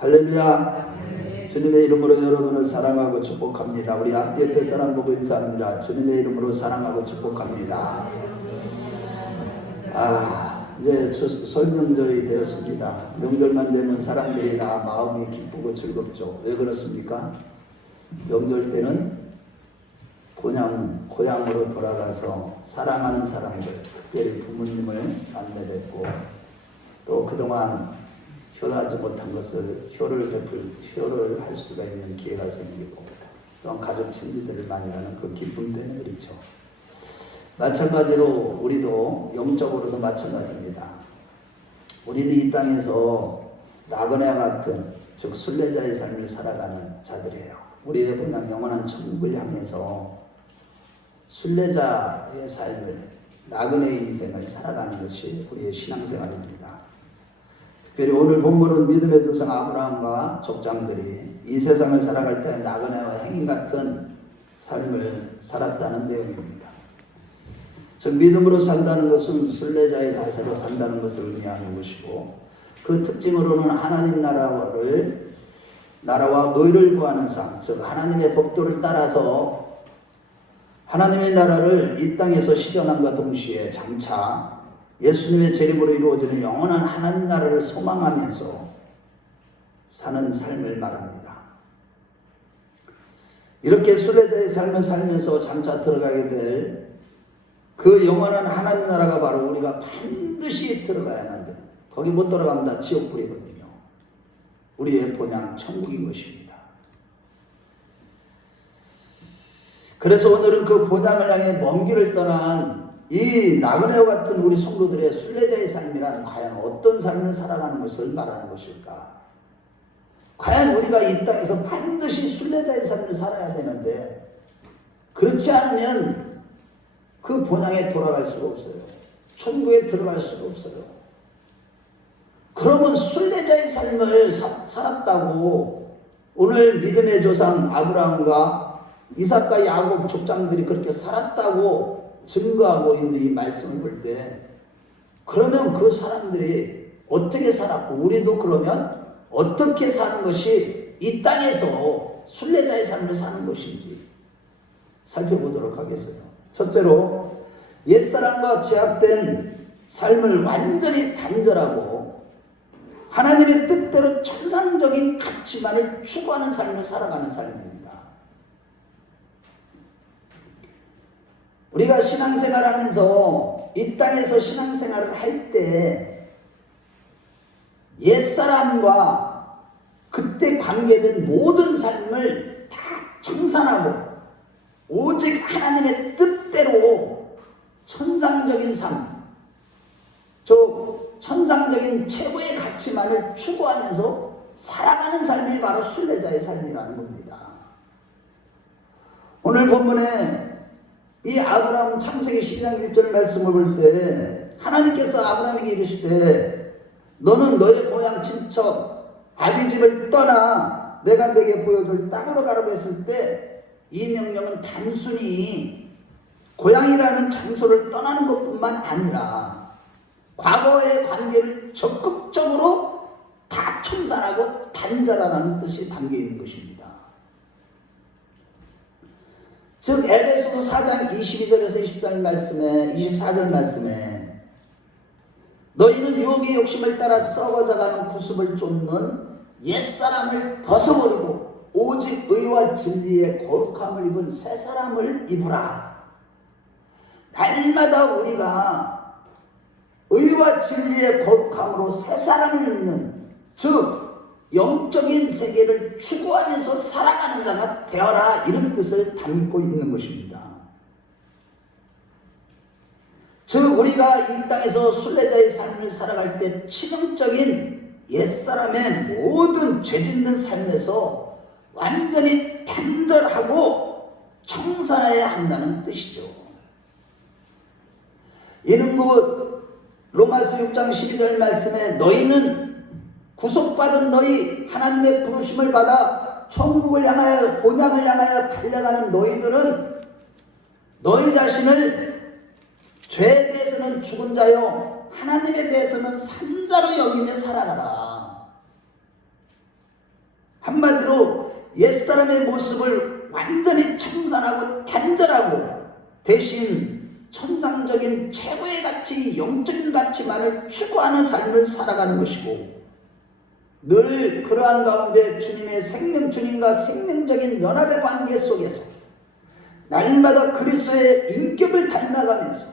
할렐루야. 주님의 이름으로 여러분을 사랑하고 축복합니다. 우리 앞뒤 옆에 사람 보고 인사합니다. 주님의 이름으로 사랑하고 축복합니다. 이제 설명절이 되었습니다. 명절만 되면 사람들이 다 마음이 기쁘고 즐겁죠. 왜 그렇습니까? 명절 때는 고향으로 돌아가서 사랑하는 사람들, 특별히 부모님을 만나 뵙고 또 그동안 효하지 못한 것을 효를 할 수가 있는 기회가 생기고 또 가족 친지들을 만나는 그 기쁨 때문에 그렇죠. 마찬가지로 우리도 영적으로도 마찬가지입니다. 우리는 이 땅에서 나그네와 같은 즉 순례자의 삶을 살아가는 자들이에요. 우리의 본향 영원한 천국을 향해서 순례자의 삶을, 나그네의 인생을 살아가는 것이 우리의 신앙생활입니다. 특별히 오늘 본문은 믿음의 조상 아브라함과 족장들이 이 세상을 살아갈 때 나그네와 행인 같은 삶을 살았다는 내용입니다. 즉 믿음으로 산다는 것은 순례자의 자세로 산다는 것을 의미하는 것이고 그 특징으로는 하나님 나라와 의를 구하는 삶, 즉 하나님의 법도를 따라서 하나님의 나라를 이 땅에서 실현함과 동시에 장차 예수님의 재림으로 이루어지는 영원한 하나님 나라를 소망하면서 사는 삶을 말합니다. 이렇게 순례자의 삶을 살면서 장차 들어가게 될 그 영원한 하나님 나라가 바로 우리가 반드시 들어가야만 돼요. 거기 못 들어가면 다 지옥불이거든요. 우리의 본향 천국인 것입니다. 그래서 오늘은 그 본향을 향해 먼 길을 떠난 이 나그네와 같은 우리 성도들의 순례자의 삶이란 과연 어떤 삶을 살아가는 것을 말하는 것일까? 과연 우리가 이 땅에서 반드시 순례자의 삶을 살아야 되는데 그렇지 않으면 그 본향에 돌아갈 수가 없어요. 천국에 들어갈 수가 없어요. 그러면 순례자의 삶을 살았다고 오늘 믿음의 조상 아브라함과 이삭과 야곱 족장들이 그렇게 살았다고 증거하고 있는 이 말씀을 볼 때 그러면 그 사람들이 어떻게 살았고 우리도 그러면 어떻게 사는 것이 이 땅에서 순례자의 삶을 사는 것인지 살펴보도록 하겠어요. 첫째로 옛사람과 제약된 삶을 완전히 단절하고 하나님의 뜻대로 천상적인 가치만을 추구하는 삶을 살아가는 삶입니다. 우리가 신앙생활하면서 이 땅에서 신앙생활을 할 때 옛사람과 그때 관계된 모든 삶을 다 청산하고 오직 하나님의 뜻대로 천상적인 삶, 천상적인 최고의 가치만을 추구하면서 살아가는 삶이 바로 순례자의 삶이라는 겁니다. 오늘 본문에 이 아브라함 창세기 12장 1절 말씀을 볼 때 하나님께서 아브라함에게 이르시되 너는 너의 고향 친척 아비집을 떠나 내가 내게 보여줄 땅으로 가라고 했을 때 이 명령은 단순히 고향이라는 장소를 떠나는 것뿐만 아니라 과거의 관계를 적극적으로 다 청산하고 단절하라는 뜻이 담겨있는 것입니다. 즉 에베소서 4장 22절에서 24절 말씀에 너희는 유혹의 욕심을 따라 썩어져가는 구습을 쫓는 옛사람을 벗어버리고 오직 의와 진리의 거룩함을 입은 새 사람을 입으라. 날마다 우리가 의와 진리의 거룩함으로 새 사람을 입는 즉 영적인 세계를 추구하면서 살아가는 자가 되어라 이런 뜻을 담고 있는 것입니다. 즉 우리가 이 땅에서 순례자의 삶을 살아갈 때 치명적인 옛사람의 모든 죄짓는 삶에서 완전히 단절하고 청산해야 한다는 뜻이죠. 이는 곧 로마서 6장 12절 말씀에 너희는 구속받은 너희 하나님의 부르심을 받아 천국을 향하여 본향을 향하여 달려가는 너희들은 너희 자신을 죄에 대해서는 죽은 자요 하나님에 대해서는 산 자로 여기며 살아가라. 한마디로 옛사람의 모습을 완전히 청산하고 단절하고 대신 천상적인 최고의 가치, 영적인 가치만을 추구하는 삶을 살아가는 것이고, 늘 그러한 가운데 주님과 생명적인 연합의 관계 속에서 날마다 그리스도의 인격을 닮아가면서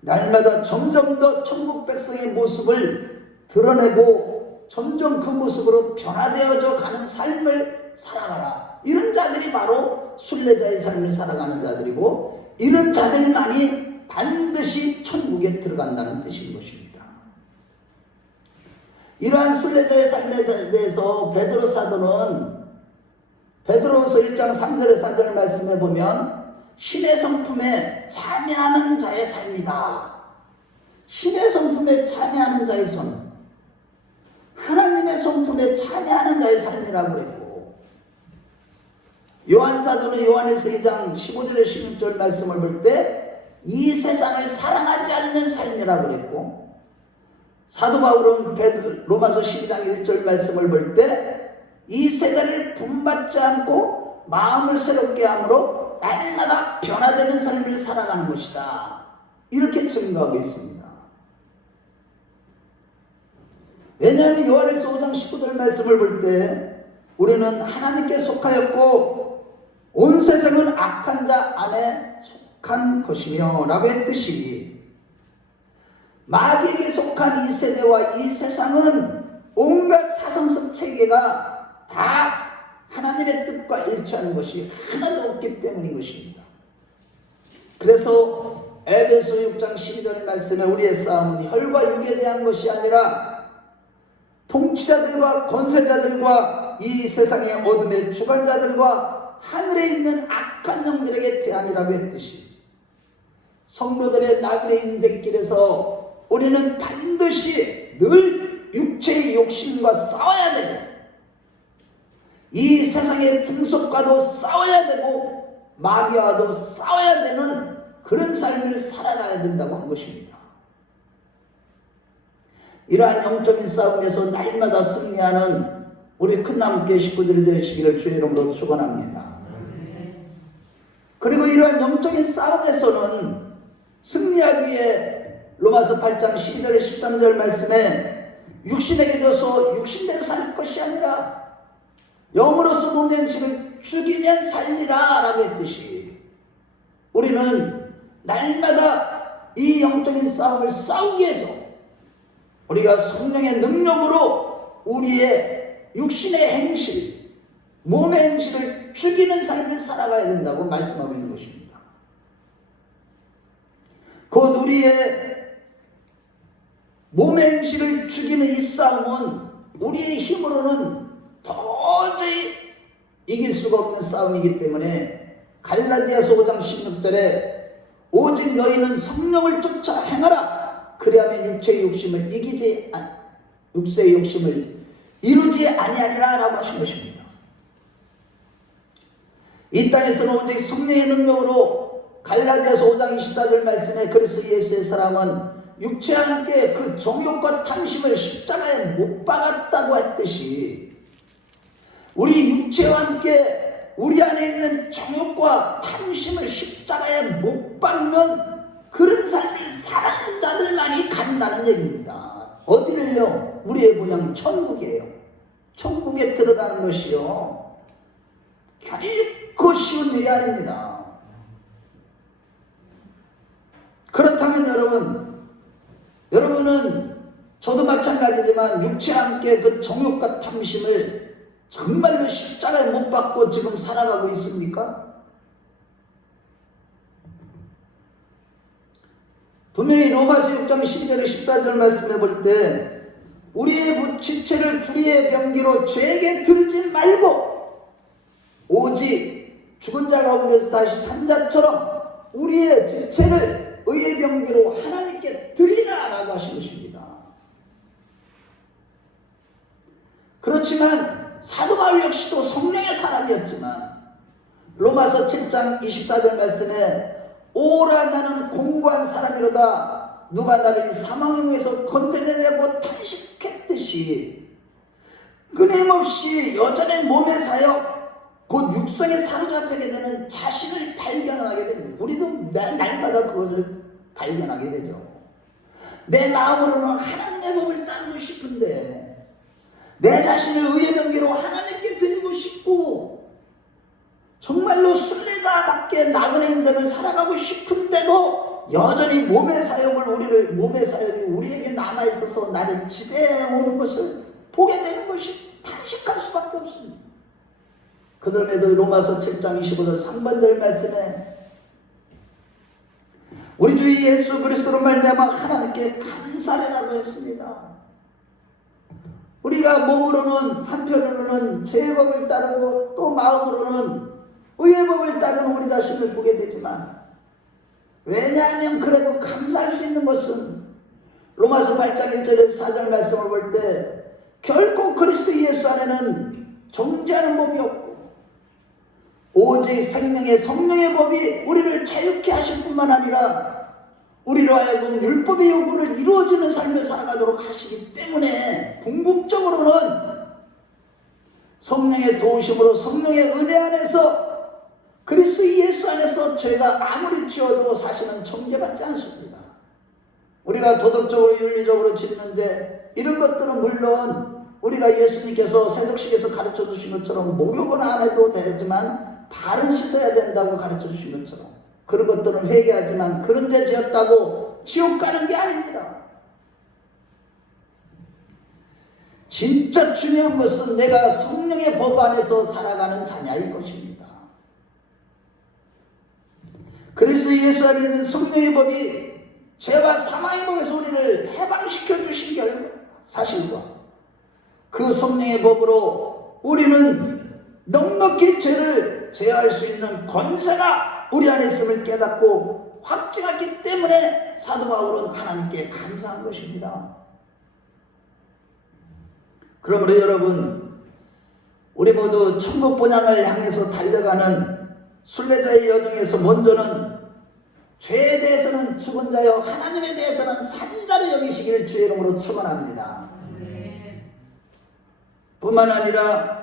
날마다 점점 더 천국 백성의 모습을 드러내고 점점 그 모습으로 변화되어져 가는 삶을 살아가라. 이런 자들이 바로 순례자의 삶을 살아가는 자들이고, 이런 자들만이 반드시 천국에 들어간다는 뜻인 것입니다. 이러한 순례자의 삶에 대해서 베드로 사도는 베드로서 1장 3절의 4절 말씀에 보면 신의 성품에 참여하는 자의 삶이다. 신의 성품에 참여하는 자의 삶, 하나님의 성품에 참여하는 자의 삶이라고 그랬고, 요한사도는 요한일서 2장 15절에 16절 말씀을 볼 때 이 세상을 사랑하지 않는 삶이라고 그랬고, 사도 바울은 로마서 12장 1절 말씀을 볼 때 이 세대를 본받지 않고 마음을 새롭게 함으로 날마다 변화되는 삶을 살아가는 것이다. 이렇게 증거하고 있습니다. 왜냐하면 요한일서 5장 19절 말씀을 볼 때 우리는 하나님께 속하였고 온 세상은 악한 자 안에 속한 것이며 라고 했듯이, 마귀에게 속한 이 세대와 이 세상은 온갖 사상성 체계가 다 하나님의 뜻과 일치하는 것이 하나도 없기 때문인 것입니다. 그래서 에베소 6장 12절 말씀에 우리의 싸움은 혈과 육에 대한 것이 아니라 통치자들과 권세자들과 이 세상의 어둠의 주관자들과 하늘에 있는 악한 영들에게 대함이라고 했듯이, 성도들의 나그네 인생길에서 우리는 반드시 늘 육체의 욕심과 싸워야 되고, 이 세상의 풍속과도 싸워야 되고 마귀와도 싸워야 되는 그런 삶을 살아가야 된다고 한 것입니다. 이러한 영적인 싸움에서 날마다 승리하는 우리 큰나무교회 식구들이 되시기를 주의 이름으로 축원합니다. 그리고 이러한 영적인 싸움에서는 승리하기 위해 로마서 8장 12절에 13절 말씀에 육신에게 져서 육신대로 살 것이 아니라 영으로서 몸의 행실을 죽이면 살리라 라고 했듯이, 우리는 날마다 이 영적인 싸움을 싸우기 위해서 우리가 성령의 능력으로 우리의 육신의 행실, 몸의 행실을 죽이는 삶을 살아가야 된다고 말씀하고 있는 것입니다. 곧 우리의 몸의 행실을 죽이는 이 싸움은 우리의 힘으로는 도저히 이길 수가 없는 싸움이기 때문에 갈라디아서 5장 16절에 오직 너희는 성령을 쫓아 행하라. 그리하면 육체의 욕심을 육체의 욕심을 이루지 아니하리라 라고 하신 것입니다. 이 땅에서는 오직 성령의 능력으로 갈라디아서 5장 24절 말씀에 그리스도 예수의 사람은 육체와 함께 그 정욕과 탐심을 십자가에 못 박았다고 했듯이, 우리 육체와 함께 우리 안에 있는 정욕과 탐심을 십자가에 못 박는 그런 삶을 살아가는 자들만이 간다는 얘기입니다. 어디를요? 우리의 고향 천국이에요. 천국에 들어가는 것이요, 결코 쉬운 일이 아닙니다. 그렇다면 여러분은 저도 마찬가지지만 육체와 함께 그 정욕과 탐심을 정말로 십자가에 못 박고 지금 살아가고 있습니까? 분명히 로마서 6장 12절에 14절 말씀해 볼 때 우리의 지체를 불의의 병기로 죄에게 들지 말고 오직 죽은 자 가운데서 다시 산 자처럼 우리의 지체를 의의 병기로 하나님께 드리라 라고 하신 것입니다. 그렇지만 사도 바울 역시도 성령의 사람이었지만 로마서 7장 24절 말씀에 오라 나는 공고한 사람이로다 누가 나를 사망의 위에서 건져내려고 탄식했듯이 끊임없이 여전히 몸의 사역, 곧 육성에 사로잡히게 되는 자신을 발견하게 됩니다. 우리도 날마다 그것을 발견하게 되죠. 내 마음으로는 하나님의 법을 따르고 싶은데, 내 자신을 의의 명기로 하나님께 드리고 싶고, 정말로 순례자답게 나그네 인생을 살아가고 싶은데도 여전히 몸의 사역이 우리에게 남아있어서 나를 지배해오는 것을 보게 되는 것이 탄식할 수밖에 없습니다. 그럼에도 로마서 7장 25절 3번절 말씀에 우리 주 예수 그리스도로 말미암아 하나님께 감사하라고 했습니다. 우리가 몸으로는 한편으로는 죄의 법을 따르고 또 마음으로는 의의 법을 따르는 우리 자신을 보게 되지만, 왜냐하면 그래도 감사할 수 있는 것은 로마서 8장 1절에서 4절 말씀을 볼 때 결코 그리스도 예수 안에는 정죄하는 법이 없고 오직 생명의 성령의 법이 우리를 자유케 하실 뿐만 아니라 우리로 하여금 율법의 요구를 이루어지는 삶을 살아가도록 하시기 때문에 궁극적으로는 성령의 도우심으로 성령의 은혜 안에서 그리스도 예수 안에서 죄가 아무리 지어도 사실은 정죄받지 않습니다. 우리가 도덕적으로 윤리적으로 짓는 죄 이런 것들은 물론 우리가 예수님께서 새벽식에서 가르쳐 주신 것처럼 목욕은 안 해도 되지만 발은 씻어야 된다고 가르쳐 주신 것처럼 그런 것들은 회개하지만 그런 죄 지었다고 지옥 가는 게 아닙니다. 진짜 중요한 것은 내가 성령의 법 안에서 살아가는 자냐인 것입니다. 그리스도 예수 안에 있는 성령의 법이 죄와 사망의 법에서 우리를 해방시켜 주신 사실과 그 성령의 법으로 우리는 넉넉히 죄를 제어할 수 있는 권세가 우리 안에 있음을 깨닫고 확증했기 때문에 사도 바울은 하나님께 감사한 것입니다. 그러므로 여러분, 우리 모두 천국 본향을 향해서 달려가는 순례자의 여정에서 먼저는 죄에 대해서는 죽은 자여 하나님에 대해서는 산 자로 여기시기를 주의 이름으로 축원합니다. 뿐만 아니라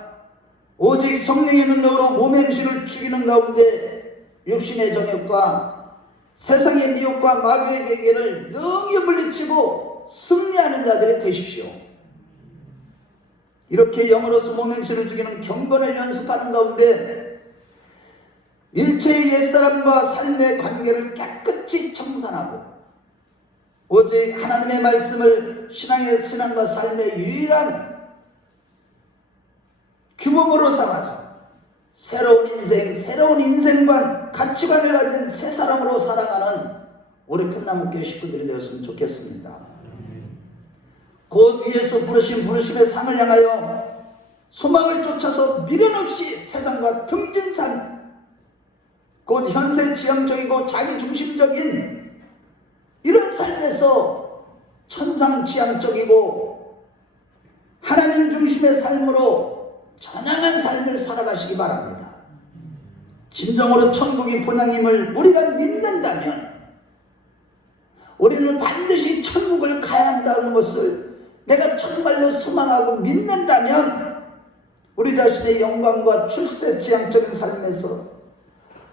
오직 성령의 능력으로 몸의 행실을 죽이는 가운데 육신의 정욕과 세상의 미혹과 마귀의 계계를 능히 물리치고 승리하는 자들이 되십시오. 이렇게 영으로서 몸의 행실을 죽이는 경건을 연습하는 가운데 일체의 옛사람과 삶의 관계를 깨끗이 청산하고 오직 하나님의 말씀을 신앙과 삶의 유일한 규범으로 삼아서 새로운 인생관, 가치관을 가진 새 사람으로 살아가는 우리 큰나무교회 식구들이 되었으면 좋겠습니다. 곧 위에서 부르심의 상을 향하여 소망을 쫓아서 미련 없이 세상과 등진 삶, 곧 현세 지향적이고 자기중심적인 이런 삶에서 천상지향적이고 하나님 중심의 삶으로 전향한 삶을 살아가시기 바랍니다. 진정으로 천국이 본향임을 우리가 믿는다면 우리는 반드시 천국을 가야 한다는 것을 내가 정말로 소망하고 믿는다면 우리 자신의 영광과 출세 지향적인 삶에서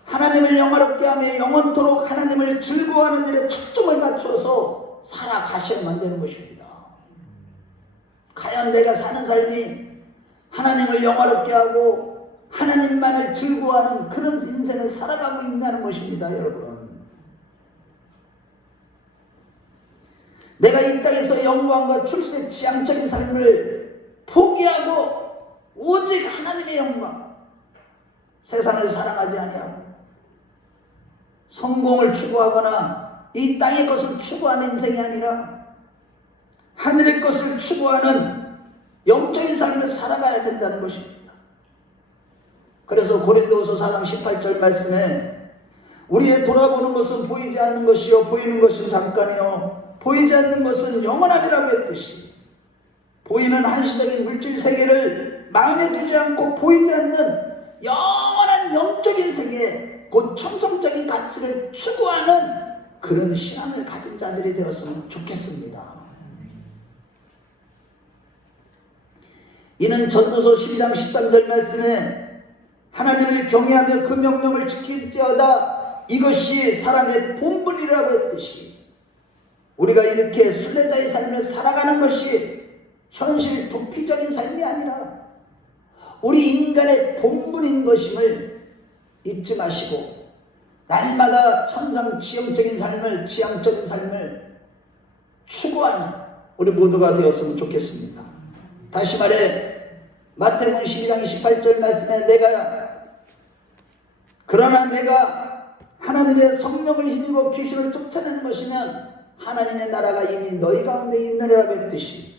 하나님을 영화롭게 하며 영원토록 하나님을 즐거워하는 일에 초점을 맞춰서 살아가셔야만 되는 것입니다. 과연 내가 사는 삶이 하나님을 영화롭게 하고 하나님만을 즐거워하는 그런 인생을 살아가고 있다는 것입니다. 여러분, 내가 이 땅에서 영광과 출세 지향적인 삶을 포기하고 오직 하나님의 영광, 세상을 사랑하지 아니하고 성공을 추구하거나 이 땅의 것을 추구하는 인생이 아니라 하늘의 것을 추구하는 영적인 삶을 살아가야 된다는 것입니다. 그래서 고린도후서 4장 18절 말씀에 우리의 돌아보는 것은 보이지 않는 것이요 보이는 것은 잠깐이요 보이지 않는 것은 영원함이라고 했듯이 보이는 한시적인 물질 세계를 마음에 두지 않고 보이지 않는 영원한 영적인 세계, 곧 천성적인 가치를 추구하는 그런 신앙을 가진 자들이 되었으면 좋겠습니다. 이는 전도서 12장 13절 말씀에 하나님을 경외하며 그 명령을 지킬지어다 이것이 사람의 본분이라고 했듯이 우리가 이렇게 순례자의 삶을 살아가는 것이 현실 도피적인 삶이 아니라 우리 인간의 본분인 것임을 잊지 마시고 날마다 천상 지형적인 삶을 지향적인 삶을 추구하는 우리 모두가 되었으면 좋겠습니다. 다시 말해 마태복음 12장 28절 말씀에 그러나 내가 하나님의 성령을 힘입어 귀신을 쫓아내는 것이면 하나님의 나라가 이미 너희 가운데 있느니라고 했듯이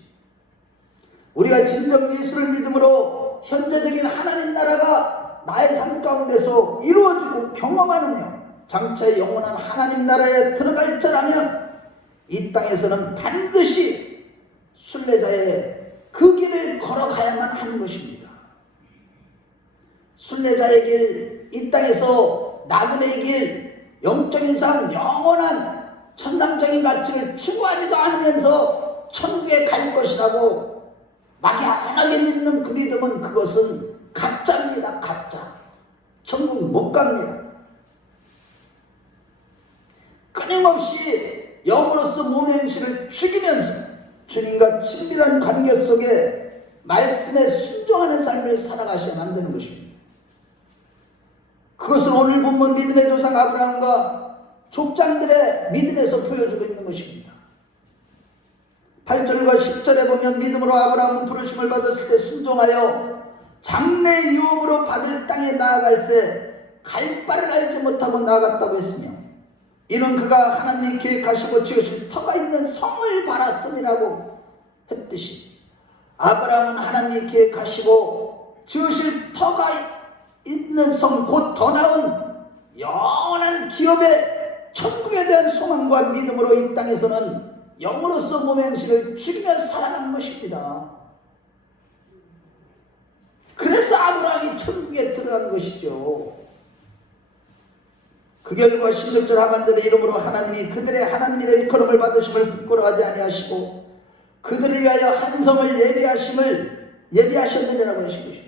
우리가 진정 예수를 믿음으로 현재적인 하나님 나라가 나의 삶 가운데서 이루어지고 경험하느며 장차 영원한 하나님 나라에 들어갈 자라면 이 땅에서는 반드시 순례자의 그 길을 걸어가야만 하는 것입니다. 순례자의 길, 이 땅에서 나그네의 길, 영적인 삶, 영원한 천상적인 가치를 추구하지도 않으면서 천국에 갈 것이라고 막연하게 믿는 그 믿음은 그것은 가짜입니다. 가짜. 천국 못 갑니다. 끊임없이 영으로서 몸의 행실을 죽이면서 주님과 친밀한 관계 속에 말씀에 순종하는 삶을 살아가셔야 되는 것입니다. 그것은 오늘 본문 믿음의 조상 아브라함과 족장들의 믿음에서 보여주고 있는 것입니다. 8절과 10절에 보면 믿음으로 아브라함은 부르심을 받았을 때 순종하여 장래 유업으로 받을 땅에 나아갈새 갈 바를 알지 못하고 나아갔다고 했으며 이는 그가 하나님이 계획하시고 지으신 터가 있는 성을 바랐음이라고 했듯이 아브라함은 하나님이 계획하시고 지으실 터가 있는 성, 곧 더 나은 영원한 기업의 천국에 대한 소망과 믿음으로 이 땅에서는 영으로서 몸의 행실을 죽이며 살아가는 것입니다. 그래서 아브라함이 천국에 들어간 것이죠. 그 결과 16절 하반절의 이름으로 하나님이 그들의 하나님이라 일컬음을 받으심을 부끄러워하지 아니하시고 그들을 위하여 한 성을 예비하셨느니라고 하신 것입니다.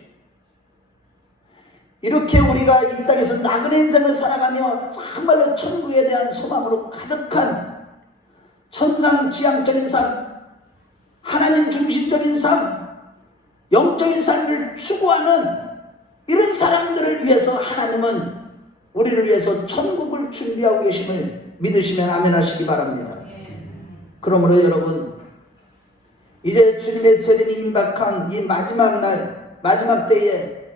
이렇게 우리가 이 땅에서 나그네 인생을 살아가며 정말로 천국에 대한 소망으로 가득한 천상 지향적인 삶, 하나님 중심적인 삶, 영적인 삶을 추구하는 이런 사람들을 위해서 하나님은 우리를 위해서 천국을 준비하고 계심을 믿으시면 아멘 하시기 바랍니다. 그러므로 여러분 이제 주님의 재림이 임박한 이 마지막 날, 마지막 때에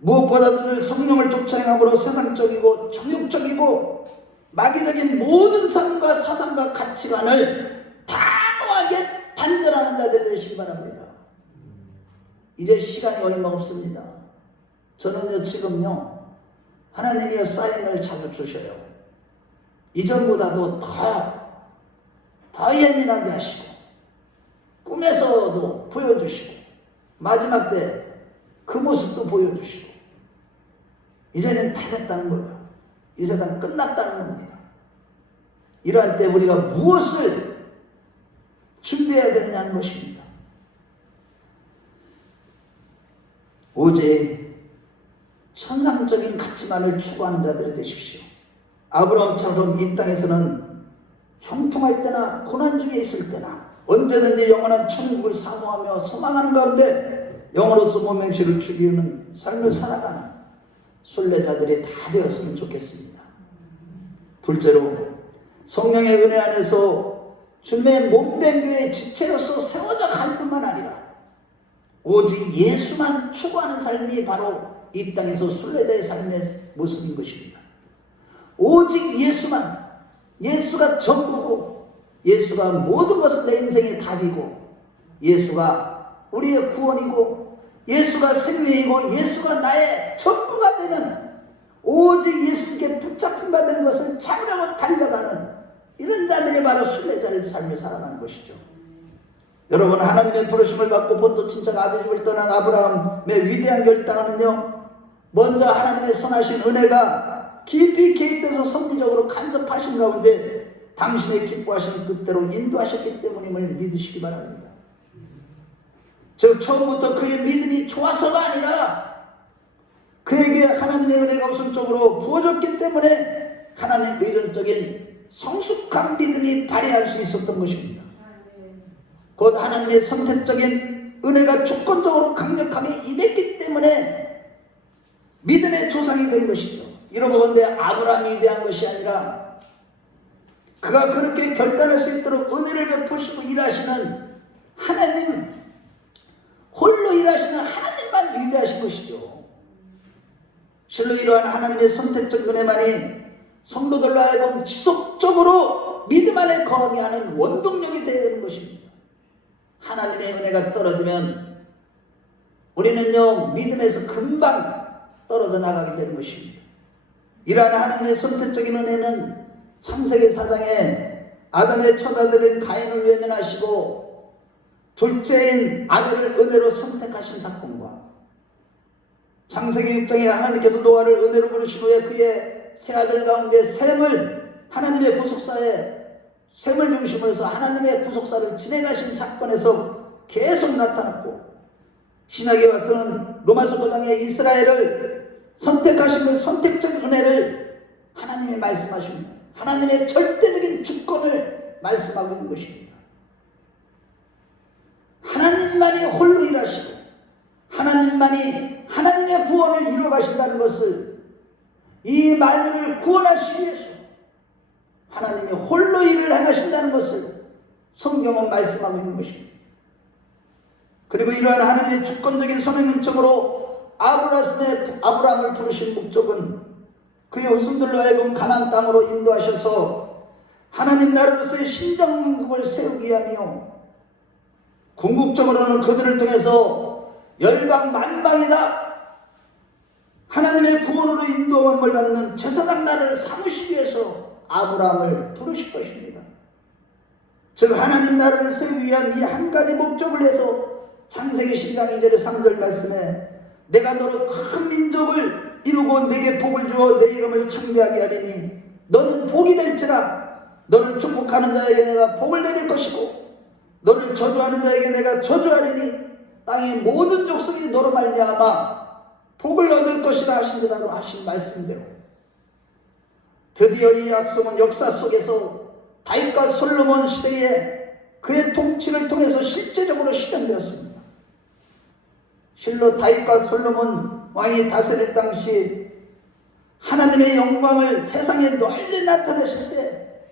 무엇보다도 늘 성령을 쫓아행함으로 세상적이고 정욕적이고 마귀적인 모든 삶과 사상과 가치관을 단호하게 단절하는 자들이 되시기 바랍니다. 이제 시간이 얼마 없습니다. 저는요 지금요 하나님이 사인을 자주 주셔요. 이전보다도 더 예민하게 하시고 꿈에서도 보여주시고 마지막 때 그 모습도 보여주시고 이제는 다 됐다는 거예요. 이 세상 끝났다는 겁니다. 이러한 때 우리가 무엇을 준비해야 되느냐는 것입니다. 오직 천상적인 가치만을 추구하는 자들이 되십시오. 아브라함처럼 이 땅에서는 형통할 때나 고난 중에 있을 때나 언제든지 영원한 천국을 사모하며 소망하는 가운데 영으로서 몸의 행실을 죽이는 삶을 살아가는 순례자들이 다 되었으면 좋겠습니다. 둘째로 성령의 은혜 안에서 주님의 몸된 교회의 지체로서 세워져 갈 뿐만 아니라 오직 예수만 추구하는 삶이 바로 이 땅에서 순례자의 삶의 모습인 것입니다. 오직 예수만, 예수가 전부고 예수가 모든 것을 내 인생의 답이고 예수가 우리의 구원이고 예수가 생명이고 예수가 나의 전부가 되는 오직 예수께 붙잡힌 바 되는 것을 잡으려고 달려가는 이런 자들이 바로 순례자의 삶을 살아가는 것이죠. 여러분 하나님의 부르심을 받고 본토 친척 아비집을 떠난 아브라함의 위대한 결단은요 먼저 하나님의 선하신 은혜가 깊이 개입돼서 섭리적으로 간섭하신 가운데 당신의 기뻐하시는 뜻대로 인도하셨기 때문임을 믿으시기 바랍니다. 즉 처음부터 그의 믿음이 좋아서가 아니라 그에게 하나님의 은혜가 우선적으로 부어졌기 때문에 하나님 의존적인 성숙한 믿음이 발휘할 수 있었던 것입니다. 곧 하나님의 선택적인 은혜가 조건적으로 강력하게 임했기 때문에 믿음의 조상이 된 것이죠. 이러보건대 아브라함이 위대한 것이 아니라 그가 그렇게 결단할 수 있도록 은혜를 베푸시고 일하시는 하나님, 홀로 일하시는 하나님만 위대하신 것이죠. 실로 이러한 하나님의 선택적 은혜만이 성도들로 하여금 지속적으로 믿음 안에 거하게 하는 원동력이 되어야 되는 것입니다. 하나님의 은혜가 떨어지면 우리는요 믿음에서 금방 떨어져 나가게 되는 것입니다. 이러한 하나님의 선택적인 은혜는 창세기 4장에 아담의 첫아들인 가인을 외면하시고 둘째인 아벨을 은혜로 선택하신 사건과 창세기 6장에 하나님께서 노아를 은혜로 부르신 후에 그의 세 아들 가운데 셈을 하나님의 구속사에 셈을 중심으로 해서 하나님의 구속사를 진행하신 사건에서 계속 나타났고, 신약에 와서는 로마서 5장에 이스라엘을 선택하신 그 선택적 은혜를 하나님이 말씀하십니다. 하나님의 절대적인 주권을 말씀하고 있는 것입니다. 하나님만이 홀로 일하시고 하나님만이 하나님의 구원을 이루어 가신다는 것을, 이 만유를 구원하시기 위해서 하나님이 홀로 일을 행하신다는 것을 성경은 말씀하고 있는 것입니다. 그리고 이러한 하나님의 주권적인 선행 은총으로 아브라함을 부르신 목적은 그의 후손들로 하여금 가나안 땅으로 인도하셔서 하나님 나라로서의 신정국을 세우기 위하며 궁극적으로는 그들을 통해서 열방 만방이다 하나님의 구원으로 인도함을 받는 제사장 나라를 삼으시기 위해서 아브라함을 부르실 것입니다. 즉 하나님 나라를 세우기 위한 이 한 가지 목적을 해서 창세기 10장 2절의 3절 말씀에 내가 너로 큰 민족을 이루고 내게 복을 주어 내 이름을 창대하게 하리니 너는 복이 될지라 너를 축복하는 자에게 내가 복을 내릴 것이고 너를 저주하는 자에게 내가 저주하리니 땅의 모든 족속이 너로 말미암아 복을 얻을 것이라 하신지라고 하신 말씀대로 드디어 이 약속은 역사 속에서 다윗과 솔로몬 시대에 그의 통치를 통해서 실제적으로 실현되었습니다. 실로 다윗과 솔로몬 왕이 다스릴 당시 하나님의 영광을 세상에 널리 나타내실 때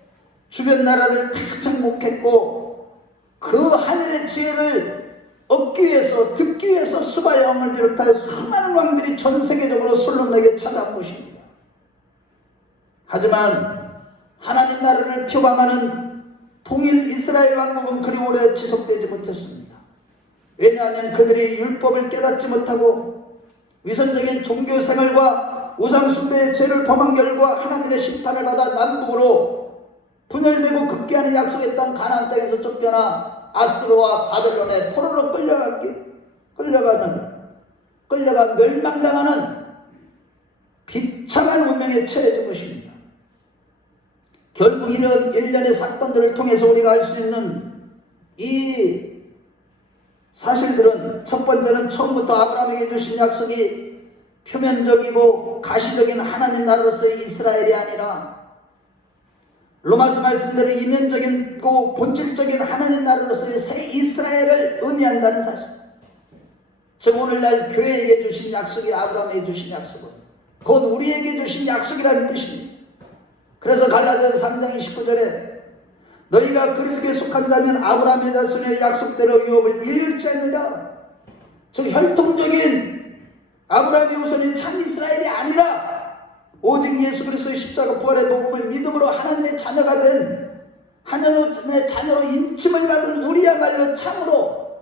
주변 나라를 다 정복했고 그 하늘의 지혜를 얻기 위해서 듣기 위해서 수바 왕을 비롯하여 수많은 왕들이 전 세계적으로 솔로몬에게 찾아온 것입니다. 하지만 하나님 나라를 표방하는 통일 이스라엘 왕국은 그리 오래 지속되지 못했습니다. 왜냐하면 그들이 율법을 깨닫지 못하고 위선적인 종교 생활과 우상 숭배의 죄를 범한 결과 하나님의 심판을 받아 남북으로 분열되고 극기하는 약속의 땅 가나안 땅에서 쫓겨나 아수르와 바벨론에 포로로 끌려가 멸망당하는 비참한 운명에 처해진 것입니다. 결국 이런 일련의 사건들을 통해서 우리가 알 수 있는 이 사실들은, 첫 번째는 처음부터 아브라함에게 주신 약속이 표면적이고 가시적인 하나님 나라로서의 이스라엘이 아니라 로마서 말씀대로 이면적이고 본질적인 하나님 나라로서의 새 이스라엘을 의미한다는 사실. 즉 오늘날 교회에게 주신 약속이 아브라함에게 주신 약속은 곧 우리에게 주신 약속이라는 뜻입니다. 그래서 갈라디아서 3장 29절에 너희가 그리스도에 속한 자면 아브라함의 자손의 약속대로 유업을 잃지 않느라, 즉 혈통적인 아브라함의 후손인 참 이스라엘이 아니라 오직 예수 그리스도의 십자가 부활의 복음을 믿음으로 하나님의 자녀가 된, 하나님의 자녀로 인침을 받은 우리야말로 참으로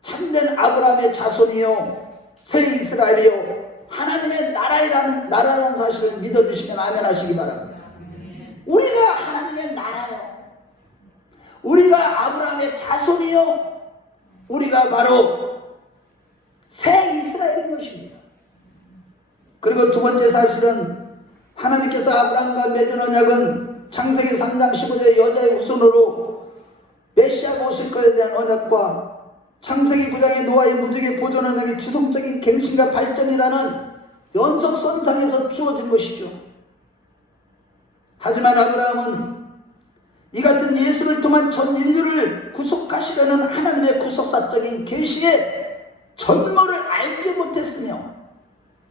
참된 아브라함의 자손이요 새 이스라엘이요 하나님의 나라라는 사실을 믿어주시면 아멘 하시기 바랍니다. 우리가 하나님의 나라요, 우리가 아브라함의 자손이요, 우리가 바로 새 이스라엘인 것입니다. 그리고 두 번째 사실은 하나님께서 아브라함과 맺은 언약은 창세기 3장 15절의 여자의 후손으로 메시아가 오실 것에 대한 언약과 창세기 9장의 노아의 무적의 보존은 여기 주동적인 갱신과 발전이라는 연속선상에서 주어진 것이죠. 하지만 아브라함은 이 같은 예수를 통한 전 인류를 구속하시려는 하나님의 구속사적인 계시의 전모를 알지 못했으며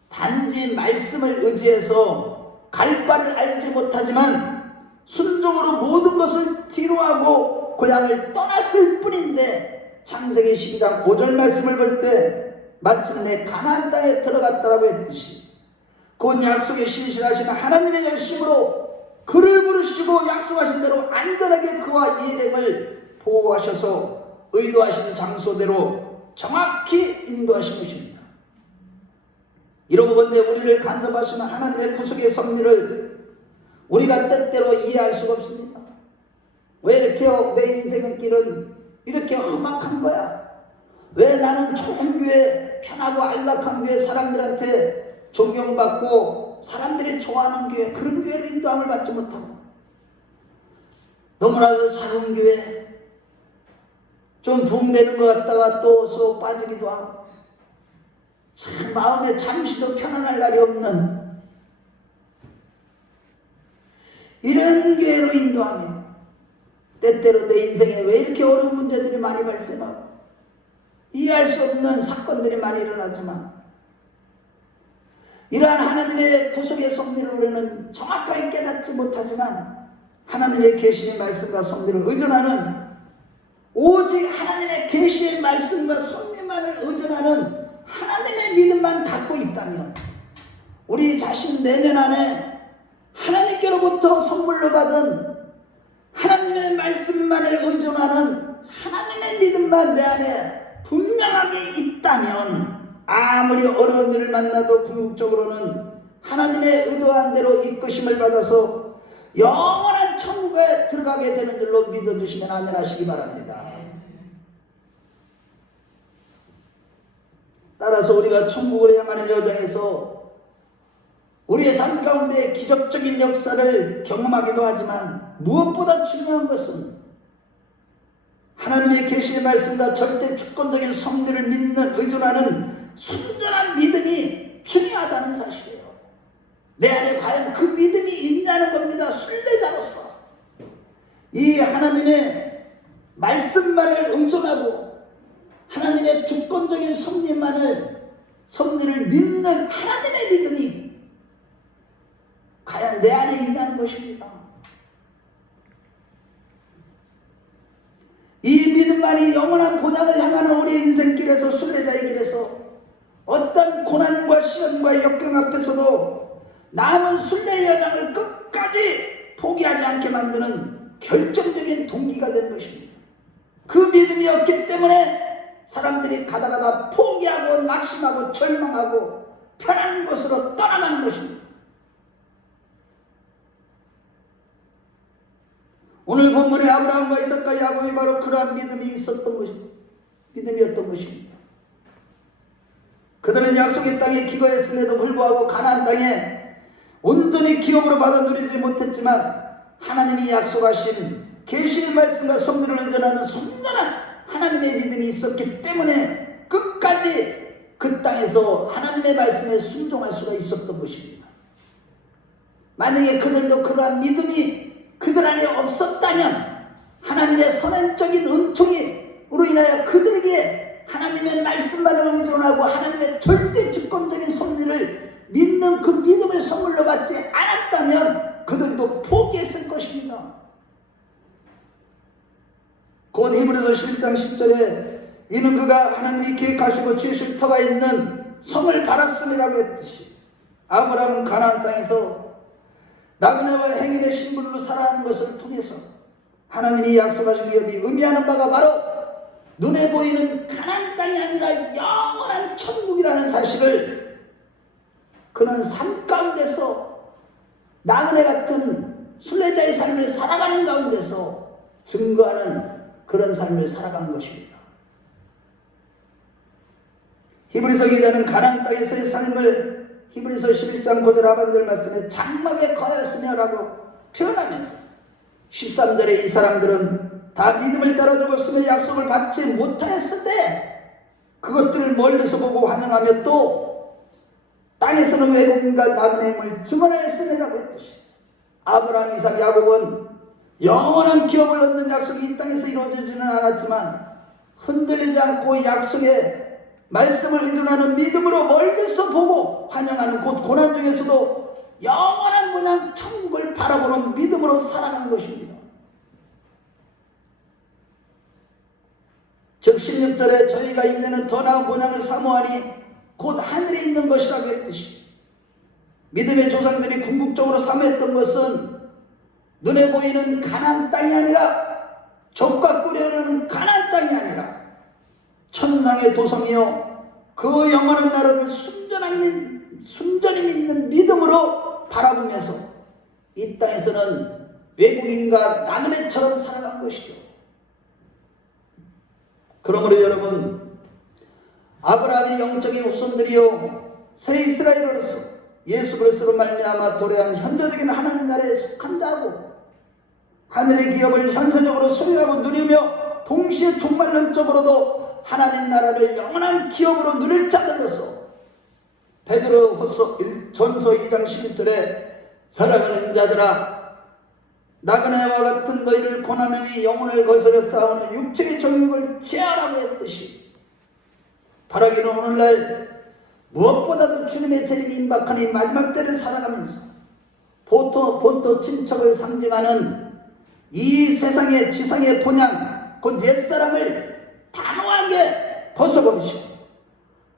단지 말씀을 의지해서 갈 바를 알지 못하지만 순종으로 모든 것을 뒤로하고 고향을 떠났을 뿐인데 창세기 12장 5절 말씀을 볼 때 마침내 가나안 땅에 들어갔다라고 했듯이 곧 약속에 신실하신 하나님의 열심으로 그를 부르시고 약속하신 대로 안전하게 그와 일행을 보호하셔서 의도하신 장소대로 정확히 인도하신 것입니다. 이러고 본데 우리를 간섭하시는 하나님의 구속의 섭리를 우리가 때때로 이해할 수가 없습니다. 왜 이렇게 내 인생의 길은 이렇게 험악한 거야? 왜 나는 좋은 교회, 편하고 안락한 교회, 사람들한테 존경받고 사람들이 좋아하는 교회, 그런 교회로 인도함을 받지 못하고 너무나도 작은 교회, 좀 붕대는 것 같다가 또 쏙 빠지기도 하고 참 마음에 잠시도 편안할 날이 없는 이런 교회로 인도하며 때때로 내 인생에 왜 이렇게 어려운 문제들이 많이 발생하고 이해할 수 없는 사건들이 많이 일어나지만 이러한 하나님의 구속의 섭리를 우리는 정확하게 깨닫지 못하지만 하나님의 계시의 말씀과 섭리를 의존하는 오직 하나님의 계시의 말씀과 섭리만을 의존하는 하나님의 믿음만 갖고 있다면 우리 자신 내면 안에 하나님께로부터 선물로 받은 하나님의 말씀만을 의존하는 하나님의 믿음만 내 안에 분명하게 있다면 아무리 어려운 일을 만나도 궁극적으로는 하나님의 의도한 대로 이끄심을 받아서 영원한 천국에 들어가게 되는 줄로 믿어주시면 아멘하시기 바랍니다. 따라서 우리가 천국을 향하는 여정에서 우리의 삶 가운데 기적적인 역사를 경험하기도 하지만 무엇보다 중요한 것은 하나님의 계시의 말씀과 절대 주권적인 섭리를 믿는 의존하는 순전한 믿음이 중요하다는 사실이에요. 내 안에 과연 그 믿음이 있냐는 겁니다. 순례자로서 이 하나님의 말씀만을 의존하고 하나님의 주권적인 섭리를 믿는 하나님의 믿음이 과연 내 안에 있냐는 것입니다. 이 믿음만이 영원한 본향을 향하는 우리의 인생길에서 순례자의 길에서 어떤 고난과 시련과 역경 앞에서도 남은 순례의 여정을 끝까지 포기하지 않게 만드는 결정적인 동기가 된 것입니다. 그 믿음이 없기 때문에 사람들이 가다가다 포기하고 낙심하고 절망하고 편한 곳으로 떠나가는 것입니다. 오늘 본문의 아브라함과 이삭과 야곱이 바로 그러한 믿음이었던 것입니다. 그들은 약속의 땅에 기거했음에도 불구하고 가나안 땅에 온전히 기업으로 받아 누리지 못했지만 하나님이 약속하신 계시의 말씀과 섭리를 의존하는 순전한 하나님의 믿음이 있었기 때문에 끝까지 그 땅에서 하나님의 말씀에 순종할 수가 있었던 것입니다. 만약에 그들도 그러한 믿음이 그들 안에 없었다면 하나님의 선언적인 은총으로 인하여 그들에게 하나님의 말씀만을 의존하고 하나님의 절대 주권적인 섭리를 믿는 그 믿음을 선물로 받지 않았다면 그들도 포기했을 것입니다. 곧 히브리서 11장 10절에 이는 그가 하나님이 계획하시고 지으실 터가 있는 성을 바랐음이라고 했듯이 아브라함은 가나안 땅에서 나그네와 행인의 신분으로 살아가는 것을 통해서 하나님이 약속하신 기업이 의미하는 바가 바로 눈에 보이는 가나안 땅이 아니라 영원한 천국이라는 사실을 그는 삶 가운데서 나그네 같은 순례자의 삶을 살아가는 가운데서 증거하는 그런 삶을 살아가는 것입니다. 히브리서 기자는 가나안 땅에서의 삶을 히브리서 11장 9절 하반절 말씀에 장막에 거하였으며 라고 표현하면서 13절에 이 사람들은 다 믿음을 따라 죽었으며 약속을 받지 못하였을 때 그것들을 멀리서 보고 환영하며 또 땅에서는 외국인과 나그네임을 증언하였으리라고 했듯이 아브라함, 이삭, 야곱은 영원한 기업을 얻는 약속이 이 땅에서 이루어지지는 않았지만 흔들리지 않고 약속의 말씀을 의존하는 믿음으로 멀리서 보고 환영하는 곧 고난 중에서도 영원한 본향 천국을 바라보는 믿음으로 살아가는 것입니다. 즉 16절에 저희가 이제는 더 나은 본향을 사모하니 곧 하늘에 있는 것이라고 했듯이 믿음의 조상들이 궁극적으로 사모했던 것은 눈에 보이는 가나안 땅이 아니라 젖과 꿀이 흐르는 가나안 땅이 아니라 천상의 도성이요 그 영원한 나라를 순전히 믿는 믿음으로 바라보면서 이 땅에서는 외국인과 나그네처럼 살아간 것이죠. 그러므로 여러분, 아브라함의 영적인 후손들이요 새 이스라엘으로서 예수 그리스도로 말미암아 도래한 현재적인 하나님 나라에 속한 자고 하늘의 기업을 현세적으로 소유하고 누리며 동시에 종말론적으로도 하나님 나라를 영원한 기업으로 누릴 자들로서 베드로후서 전서 2장 11절에 사랑하는 자들아 나그네와 같은 너희를 고난하니 영혼을 거스려 싸우는 육체의 정욕을 제하라고 했듯이 바라기는 오늘날 무엇보다도 주님의 재림이 임박하는 이 마지막 때를 살아가면서 본토 친척을 상징하는 이 세상의 지상의 본향 곧 옛사람을 단호하게 벗어버리시고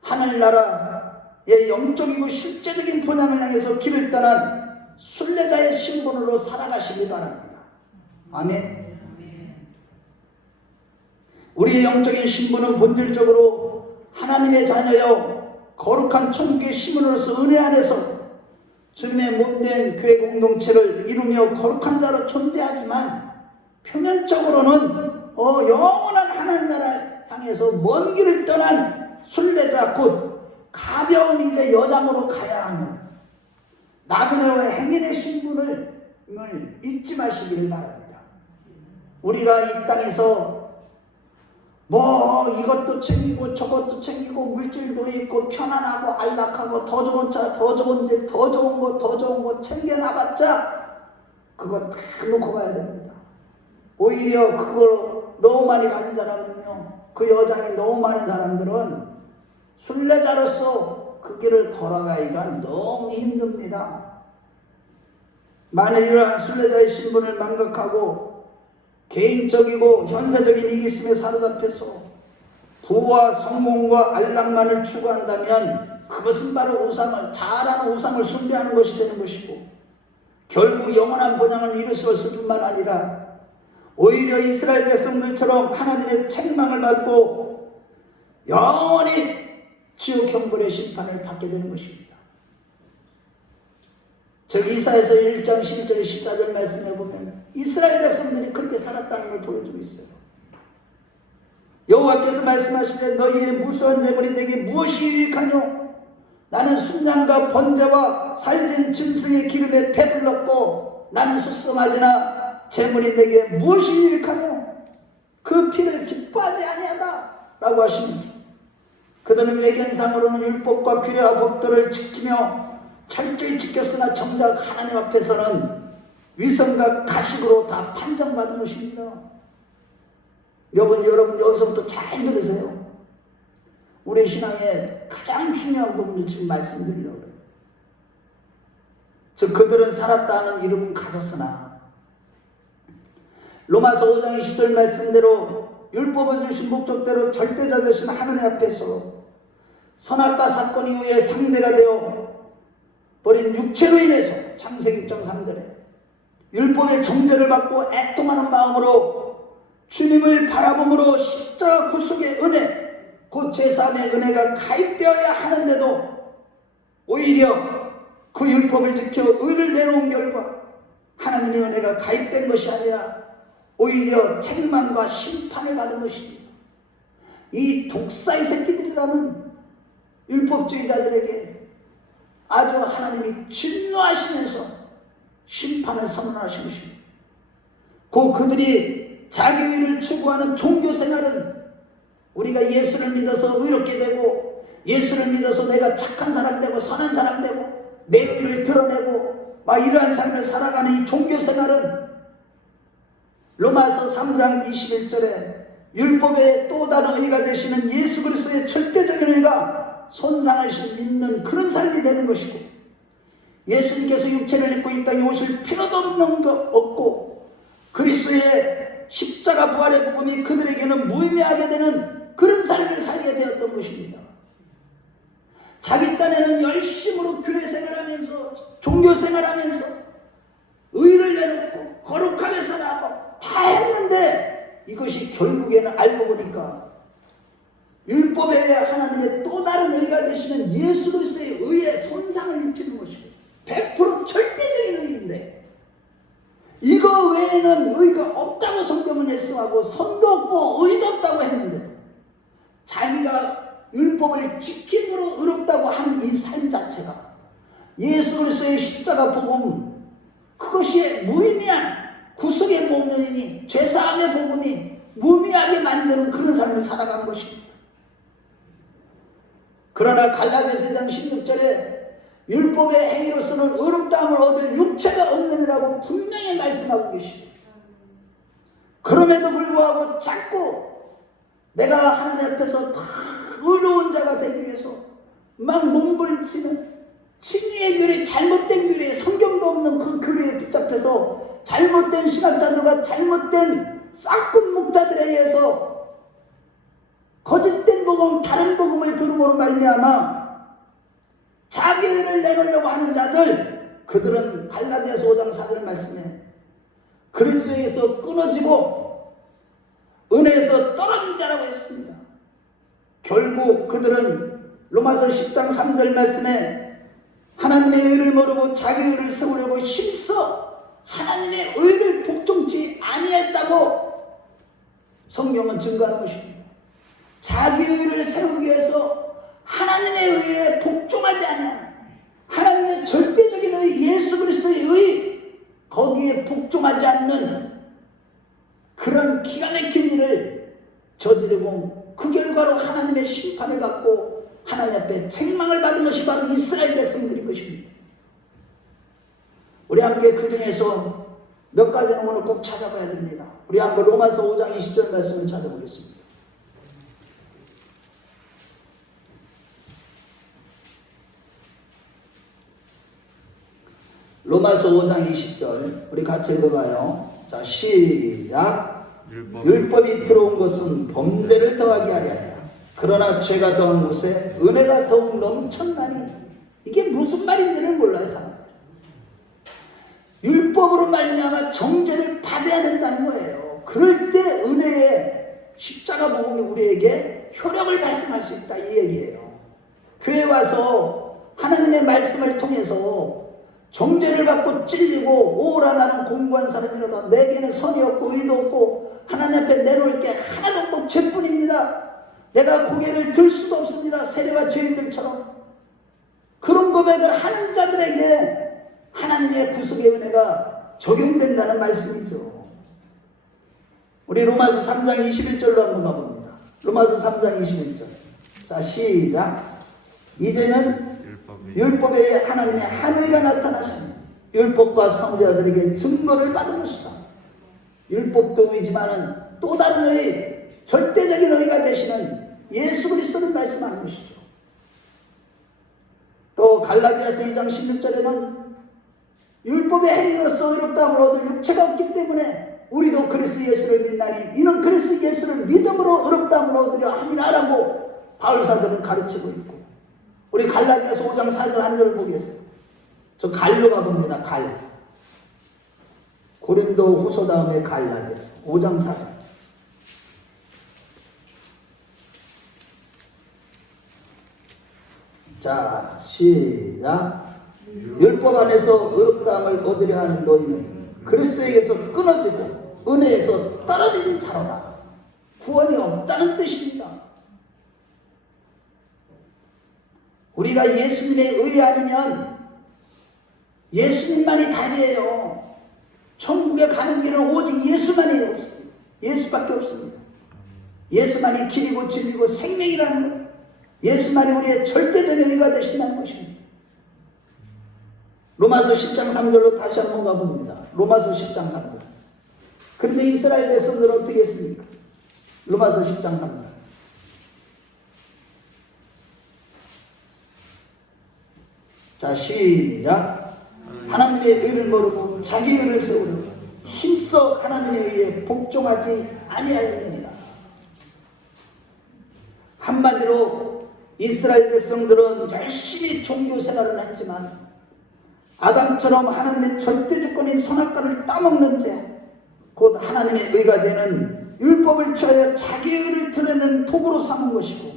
하늘나라의 영적이고 실제적인 본향을 향해서 길을 떠난 순례자의 신분으로 살아가시기 바랍니다. 아멘. 우리의 영적인 신분은 본질적으로 하나님의 자녀여 거룩한 천국의 시민으로서 은혜 안에서 주님의 몸된 교회 공동체를 이루며 거룩한 자로 존재하지만 표면적으로는 영원한 하나님 나라를 향해서 먼 길을 떠난 순례자 곧 가벼운 이제 여장으로 가야 하는 나그네와 행인의 신분을 잊지 마시기를 바랍니다. 우리가 이 땅에서 이것도 챙기고 저것도 챙기고 물질도 있고 편안하고 안락하고 더 좋은 차, 더 좋은 집, 더 좋은 거 챙겨놔봤자 그거 다 놓고 가야 됩니다. 오히려 그걸 너무 많이 가진 사람은요, 그 여장이 너무 많은 사람들은 순례자로서 그 길을 걸어가기가 너무 힘듭니다. 만일 이러한 순례자의 신분을 망각하고 개인적이고 현세적인 이기심에 사로잡혀서 부와 성공과 안락만을 추구한다면 그것은 바로 잘하는 우상을 숭배하는 것이 되는 것이고 결국 영원한 본향을 이룰 수 없을 뿐만 아니라 오히려 이스라엘 백성들처럼 하나님의 책망을 받고 영원히 지옥 형벌의 심판을 받게 되는 것입니다. 즉 이사야서 1장 11절 14절 말씀에 보면 이스라엘 백성들이 그렇게 살았다는 걸 보여주고 있어요. 여호와께서 말씀하시되 너희의 무수한 재물이 내게 무엇이익하뇨? 나는 순양과 번제와 살진 짐승의 기름에 배불렀고 나는 숫섬하지나 재물이 내게 무엇이 유익하뇨? 그 피를 기뻐하지 아니하다 라고 하시면서 그들은 외견상으로는 율법과 규례와 법도를 지키며 철저히 지켰으나 정작 하나님 앞에서는 위선과 가식으로 다 판정받은 것입니다. 여러분 여기서부터 잘 들으세요. 우리 신앙의 가장 중요한 부분을 지금 말씀드리려고 해요. 즉 그들은 살았다는 이름은 가졌으나 로마서 5장 20절 말씀대로 율법을 주신 목적대로 절대자 되신 하나님 앞에서 선악과 사건 이후에 상대가 되어 버린 육체로 인해서 창세기 6장 3절에 율법의 정죄를 받고 애통하는 마음으로 주님을 바라봄으로 십자가 구속의 은혜 곧 제3의 은혜가 가입되어야 하는데도 오히려 그 율법을 지켜 의를 내놓은 결과 하나님의 은혜가 가입된 것이 아니라 오히려 책망과 심판을 받은 것입니다. 이 독사의 새끼들이라는 율법주의자들에게 아주 하나님이 진노하시면서 심판을 선언하신 것입니다. 그들이 자기 의를 추구하는 종교 생활은 우리가 예수를 믿어서 의롭게 되고 예수를 믿어서 내가 착한 사람 되고 선한 사람 되고 내 의를 드러내고 막 이러한 삶을 살아가는 이 종교 생활은 로마서 3장 21절에 율법의 또 다른 의가 되시는 예수 그리스도의 절대적인 의가 손상하실 있는 그런 삶이 되는 것이고 예수님께서 육체를 입고 이 땅에 오실 필요도 없고 그리스도의 십자가 부활의 복음이 그들에게는 무의미하게 되는 그런 삶을 살게 되었던 것입니다. 자기 딴에는 열심으로 교회 생활하면서 종교 생활하면서 의를 내놓고 거룩하게 살아가고 다 했는데 이것이 결국에는 알고 보니까 율법에 하나님의 또 다른 의가 되시는 예수 그리스도의 의에 손상을 입히는 것이고 100% 절대적인 의인데 이거 외에는 의가 없다고 성경은 말씀하고 선도 없고 의도 없다고 했는데 자기가 율법을 지킴으로 의롭다고 하는 이 삶 자체가 예수 그리스도의 십자가 복음 그것이 무의미한 구속의 복음이니 죄사함의 복음이 무의미하게 만드는 그런 삶을 살아가는 것입니다. 그러나 갈라디아서 2장 16절에 율법의 행위로서는 의롭다함을 얻을 육체가 없느니라고 분명히 말씀하고 계시고 그럼에도 불구하고 자꾸 내가 하나님 앞에서 다 의로운 자가 되기 위해서 막 몸부림치는 친위의 교리, 잘못된 교리, 성경도 없는 그 교리에 붙잡혀서 잘못된 신학자들과 잘못된 싹군 목자들에 의해서 거짓된 복음, 다른 복음을 들음으로 말미암아 자기 의를 내놓으려고 하는 자들 그들은 갈라디아서 5장 4절 말씀에 그리스도에서 끊어지고 은혜에서 떨어진 자라고 했습니다. 결국 그들은 로마서 10장 3절 말씀에 하나님의 의를 모르고 자기 의를 세우려고 힘써 하나님의 의를 복종치 아니했다고 성경은 증거하는 것입니다. 자기 의를 세우기 위해서 하나님의 의에 복종하지 않는 하나님의 절대적인 의 예수 그리스도의 의 거기에 복종하지 않는 그런 기가 막힌 일을 저지르고 그 결과로 하나님의 심판을 받고 하나님 앞에 책망을 받은 것이 바로 이스라엘 백성들인 것입니다. 우리 함께 그 중에서 몇 가지는 오늘 꼭 찾아봐야 됩니다. 우리 한번 로마서 5장 20절 말씀을 찾아보겠습니다. 로마서 5장 20절 우리 같이 읽어봐요. 자, 시작. 율법이 들어온 것은 범죄를 더하게 하려 하라. 그러나 죄가 더한 곳에 은혜가 더욱 넘쳤나니 이게 무슨 말인지를 몰라요 사람들. 율법으로 말미암아 정죄를 받아야 된다는 거예요. 그럴 때 은혜의 십자가 복음이 우리에게 효력을 발생할 수 있다 이 얘기예요. 교회 와서 하나님의 말씀을 통해서 정죄를 받고 찔리고 오라 나는 공부한 사람이라도 내게는 선이 없고 의도 없고 하나님 앞에 내놓을 게 하나도 없고 죄뿐입니다. 내가 고개를 들 수도 없습니다. 세례와 죄인들처럼 그런 고백을 하는 자들에게 하나님의 구속의 은혜가 적용된다는 말씀이죠. 우리 로마서 3장 21절로 한번 가봅니다. 로마서 3장 21절. 자, 시작. 이제는 율법에 하나님의 한 의가 나타나시니 율법과 선지자들에게 증거를 받은 것이다. 율법도 의지만은 또 다른 의, 절대적인 의가 되시는 예수 그리스도를 말씀하는 것이죠. 또 갈라디아서 2장 16절에는 율법의 행위로서 의롭다함을 얻을 육체가 없기 때문에 우리도 그리스도 예수를 믿나니 이는 그리스도 예수를 믿음으로 의롭다함을 얻으려 함이라라고 바울사들은 가르치고 있고 우리 갈라디아서 5장 4절 한 절을 보겠습니다. 저 갈로 가봅니다. 갈. 고린도 후서 다음에 갈라디아서 5장 4절. 자, 시작. 율법 안에서 의롭다함을 얻으려 하는 너희는 그리스도에게서 끊어지고 은혜에서 떨어진 자로다. 구원이 없다는 뜻입니다. 우리가 예수님의 의 아니면 예수님만이 답이에요. 천국에 가는 길은 오직 예수만이 없습니다. 예수밖에 없습니다. 예수만이 길이고 진리고 생명이라는 것, 예수만이 우리의 절대적인 의가 되신다는 것입니다. 로마서 10장 3절로 다시 한번 가봅니다. 로마서 10장 3절. 그런데 이스라엘 백성들은 어떻게 했습니까? 로마서 10장 3절. 자, 시작. 하나님의 의를 모르고 자기 의를 세우려고 힘써 하나님의 의에 복종하지 아니하였느니라. 한마디로 이스라엘 백성들은 열심히 종교 생활을 했지만 아담처럼 하나님의 절대 주권인 선악과를 따먹는 죄, 곧 하나님의 의가 되는 율법을 취하여 자기 의를 드러내는 도구로 삼은 것이고,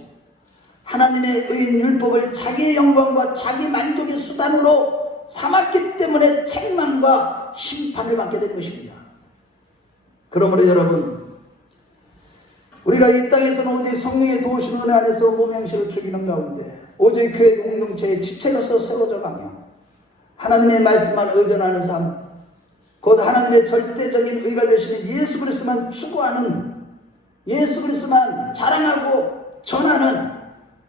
하나님의 의인 율법을 자기의 영광과 자기 만족의 수단으로 삼았기 때문에 책망과 심판을 받게 된 것입니다. 그러므로 여러분, 우리가 이 땅에서는 오직 성령의 도우시는 은혜 안에서 몸의 형식을 죽이는 가운데 오직 교회 공동체의 지체로서 세워져가며 하나님의 말씀만 의존하는 삶, 곧 하나님의 절대적인 의가 되시는 예수 그리스도만 추구하는, 예수 그리스도만 자랑하고 전하는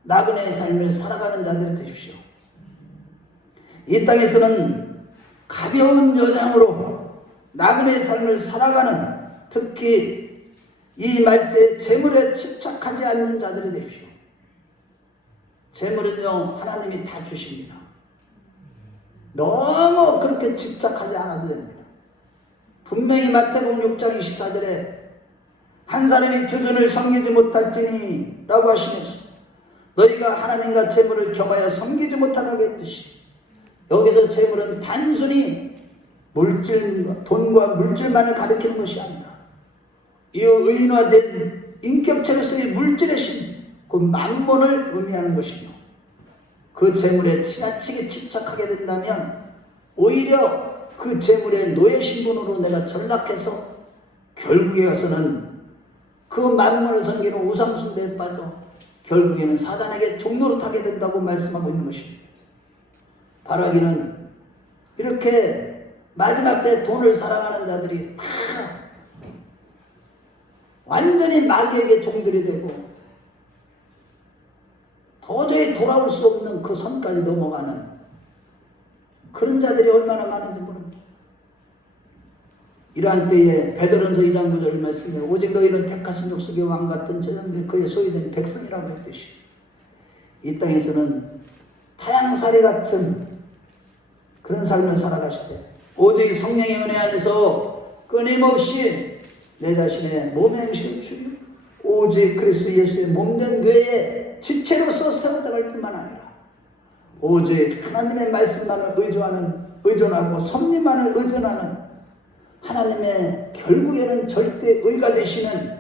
나그네의 삶을 살아가는 자들이 되십시오. 이 땅에서는 가벼운 여장으로 나그네의 삶을 살아가는, 특히 이 말세의 재물에 집착하지 않는 자들이 되십시오. 재물은요, 하나님이 다 주십니다. 너무 그렇게 집착하지 않아도 됩니다. 분명히 마태복음 6장 24절에 한 사람이 교전을 섬기지 못할지니 라고 하시면서 너희가 하나님과 재물을 겸하여 섬기지 못하라고 했듯이, 여기서 재물은 단순히 물질, 돈과 물질만을 가리키는 것이 아니라 이 의인화된 인격체로서의 물질의 신, 그 만몬을 의미하는 것이며, 그 재물에 지나치게 집착하게 된다면 오히려 그 재물의 노예 신분으로 내가 전락해서 결국에 와서는 그 만몬을 섬기는 우상숭배에 빠져 결국에는 사단에게 종노릇하게 된다고 말씀하고 있는 것입니다. 바라기는 이렇게 마지막 때 돈을 사랑하는 자들이 다 완전히 마귀에게 종들이 되고 도저히 돌아올 수 없는 그 선까지 넘어가는 그런 자들이 얼마나 많은지 모릅니다. 이러한 때에 베드로전서 2장 9절 말씀에 오직 너희는 택하신 족속의 왕 같은 제자들 그의 소유된 백성이라고 했듯이 이 땅에서는 타향살이 같은 그런 삶을 살아가시되 오직 성령의 은혜 안에서 끊임없이 내 자신의 몸의 행실을 죽이고 오직 그리스도 예수의 몸된 교회의 지체로서 세워져갈 뿐만 아니라 오직 하나님의 말씀만을 의존하고 섭리만을 의존하는 하나님의 결국에는 절대 의가 되시는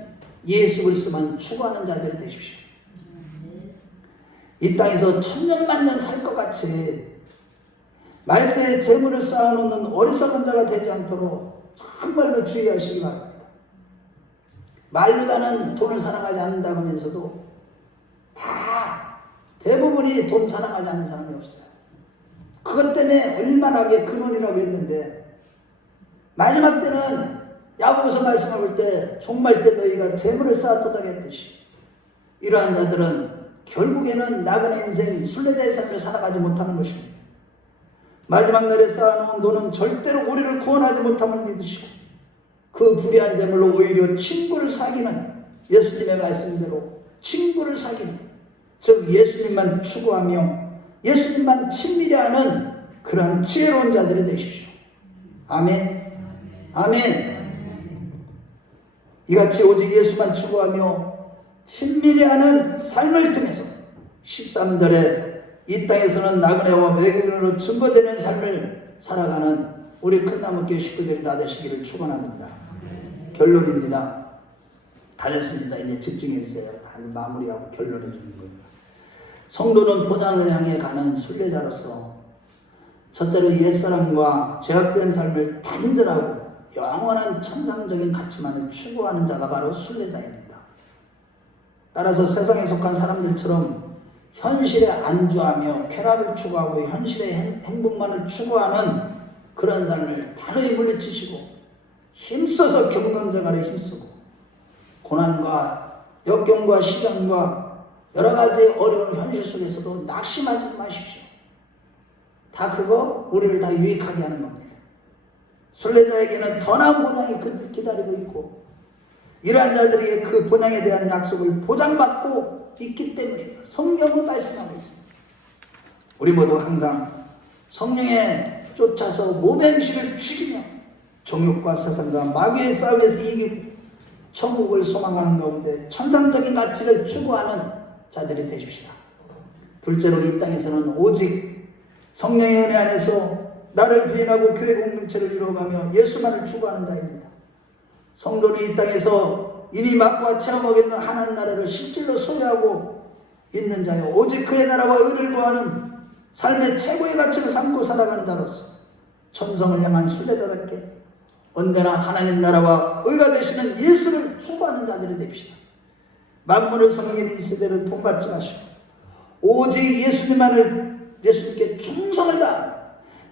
예수 그리스도만 추구하는 자들이 되십시오. 이 땅에서 천년만년 살 것 같이 말세에 재물을 쌓아놓는 어리석은 자가 되지 않도록 정말로 주의하시기 바랍니다. 말보다는 돈을 사랑하지 않는다고 하면서도 다 대부분이 돈 사랑하지 않는 사람이 없어요. 그것 때문에 얼마나게 근원이라고 했는데 마지막 때는 야고보서 말씀을 볼 때 종말 때 너희가 재물을 쌓아두다고 했듯이 이러한 자들은 결국에는 나그네 인생 순례자의 삶을 살아가지 못하는 것입니다. 마지막 날에 쌓아놓은 돈은 절대로 우리를 구원하지 못함을 믿으시고 그 불의한 재물로 오히려 친구를 사귀는, 예수님의 말씀대로 친구를 사귀는, 즉 예수님만 추구하며 예수님만 친밀히 하는 그러한 지혜로운 자들이 되십시오. 아멘. 아멘. 이같이 오직 예수만 추구하며 친밀히 하는 삶을 통해서 13절에 이 땅에서는 나그네와 외국인으로 증거되는 삶을 살아가는 우리 큰나무교회 식구들이 다 되시기를 축원합니다. 결론입니다. 다 됐습니다. 이제 집중해 주세요. 마무리하고 결론해 주는 거예요. 성도는 포장을 향해 가는 순례자로서 첫째로 옛사람과 죄악된 삶을 단절하고 영원한 천상적인 가치만을 추구하는 자가 바로 순례자입니다. 따라서 세상에 속한 사람들처럼 현실에 안주하며 쾌락을 추구하고 현실의 행복만을 추구하는 그런 삶을 단호히 물리치시고 힘써서 경건생활에 힘쓰고 고난과 역경과 시련과 여러 가지 어려운 현실 속에서도 낙심하지 마십시오. 다 그거 우리를 다 유익하게 하는 겁니다. 순례자에게는 더 나은 본향이 그들 기다리고 있고 이러한 자들이 그 본향에 대한 약속을 보장받고 있기 때문에 성경은 말씀하고 있습니다. 우리 모두 항상 성령에 쫓아서 몸의 행실을 죽이며 정욕과 세상과 마귀의 싸움에서 이기고 천국을 소망하는 가운데 천상적인 가치를 추구하는 자들이 되십시다. 둘째로 이 땅에서는 오직 성령의 은혜 안에서 나를 부인하고 교회 공동체를 이루어가며 예수만을 추구하는 자입니다. 성도는 이 땅에서 이미 맛보아 체험하고 있는 하나님 나라를 실질로 소유하고 있는 자요 오직 그의 나라와 의를 구하는 삶의 최고의 가치를 삼고 살아가는 자로서 천성을 향한 순례자답게 언제나 하나님 나라와 의가 되시는 예수를 추구하는 자들이 됩시다. 만물을 섬기는 이 세대를 본받지 마시고 오직 예수님께 충성을 다하며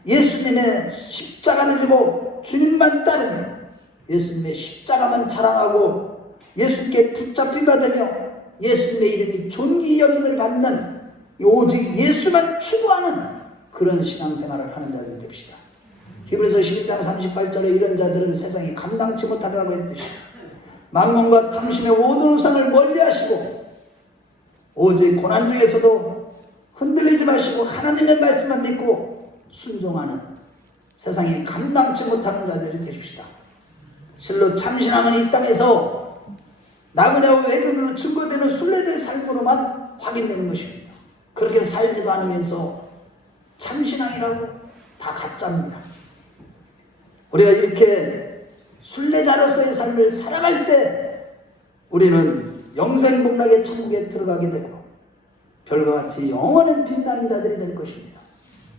예수님의 십자가를 지고 주님만 따르며 예수님의 십자가만 자랑하고 예수님께 붙잡힌 바 되며 예수님의 이름이 존귀 여김을 받는 오직 예수만 추구하는 그런 신앙생활을 하는 자들이 됩시다. 히브리서 11장 38절에 이런 자들은 세상이 감당치 못하리라고 했듯이 망론과 탐심의 모든 우상을 멀리하시고 오직 고난 중에서도 흔들리지 마시고 하나님의 말씀만 믿고 순종하는 세상이 감당치 못하는 자들이 되십시다. 실로 참신함은 이 땅에서 나그네와 외근으로 증거되는 순례자의 삶으로만 확인되는 것입니다. 그렇게 살지도 않으면서 참신앙이라고 다 가짜입니다. 우리가 이렇게 순례자로서의 삶을 살아갈 때 우리는 영생복락의 천국에 들어가게 되고 별과 같이 영원한 빛나는 자들이 될 것입니다.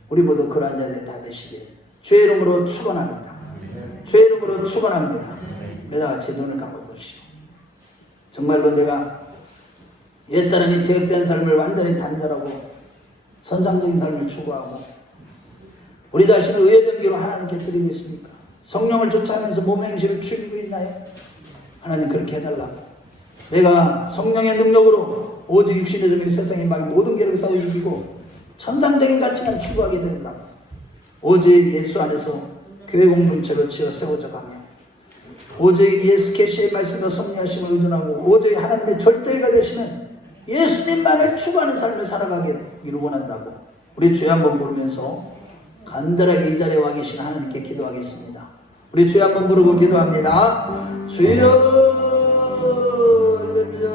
우리 모두 그러한 자들이 다 되시길 주의 이름으로 축원합니다. 주의 이름으로 축원합니다. 매다 같이 눈을 감고 보시오. 정말로 내가 옛사람이 죄악된 삶을 완전히 단절하고 선상적인 삶을 추구하고 우리 자신을 의의 경계로 하나님께 드리고 있습니까? 성령을 쫓아가면서 몸의 행실을 죽이고 있나요? 하나님 그렇게 해달라고. 내가 성령의 능력으로 오직 육신의 적인 세상의 막 모든 계를 싸워 이기고 천상적인 가치만 추구하게 된다고. 오직 예수 안에서 교회 공동체로 지어 세워져 가며 오직 예수 계시의 말씀과 섭리하심을 의존하고 오직 하나님의 절대가 되시는 예수님만을 추구하는 삶을 살아가기를 원한다고. 우리 주여 한번 부르면서 간절하게 이 자리에 와 계신 하나님께 기도하겠습니다. 우리 주여 한번 부르고 기도합니다. 주여